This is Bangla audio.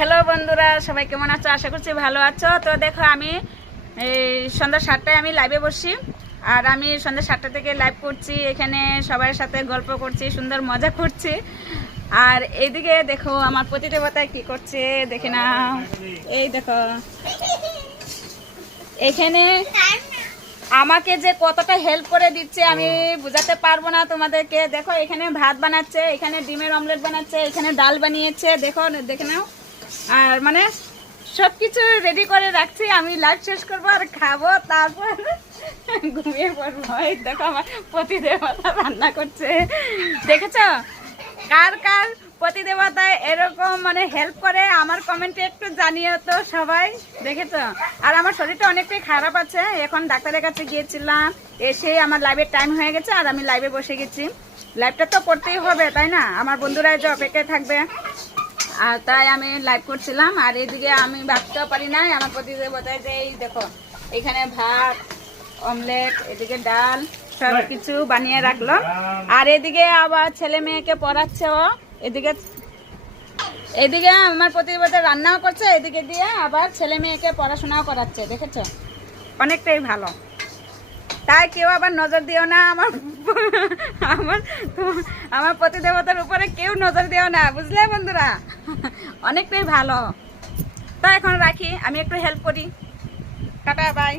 হ্যালো বন্ধুরা, সবাই কেমন আছো? আশা করছি ভালো আছো। তো দেখো, আমি সন্ধ্যা 7টায় আমি লাইভে বসছি। আর আমি সন্ধ্যা 7টা থেকে লাইভ করছি, এখানে সবার সাথে গল্প করছি, সুন্দর মজা করছি। আর এইদিকে দেখো আমার পতিদেবতা কি করছে, দেখে না। এই দেখো এখানে আমাকে যে কতটা হেল্প করে দিচ্ছে আমি বুঝাতে পারবো না তোমাদেরকে। দেখো এখানে ভাত বানাচ্ছে, এখানে ডিমের অমলেট বানাচ্ছে, এখানে ডাল বানিয়েছে, দেখো দেখে নাও। আর মানে সব কিছু রেডি করে রাখছি, আমি লাইভ শেষ করবো আর খাবো, তারপর ঘুমিয়ে পড়বো। এই দেখো আমার পতিদেবতা রান্না করছে, দেখেছো? কার কার পতিদেবতায় এরকম মানে হেল্প করে আমার কমেন্টে একটু জানিও তো সবাই, দেখেছো? আর আমার শরীরটা অনেকটাই খারাপ আছে, এখন ডাক্তারের কাছে গিয়েছিলাম, এসে আমার লাইভের টাইম হয়ে গেছে আর আমি লাইভে বসে গেছি। লাইভটা তো করতেই হবে, তাই না? আমার বন্ধুরা যে অপেক্ষায় থাকবে, আর তাই আমি লাইভ করছিলাম। আর এদিকে আমি ভাবতেও পারি না আমার পতিদেবতায় যে এই দেখো এখানে ভাত, অমলেট, এদিকে ডাল, সব কিছু বানিয়ে রাখলো। আর এদিকে আবার ছেলে মেয়েকে পড়াচ্ছে ও, এদিকে এদিকে আমার পতিদেবতা রান্নাও করছে, এদিকে দিয়ে আবার ছেলে মেয়েকে পড়াশোনাও করাচ্ছে, দেখেছো? অনেকটাই ভালো। তাই কেউ আবার নজর দিও না আমার আমার আমার পতিদেবতার উপরে কেউ নজর দিও না, বুঝলে বন্ধুরা? অনেকটাই ভালো। তো এখন রাখি, আমি একটু হেল্প করি। Tata, by.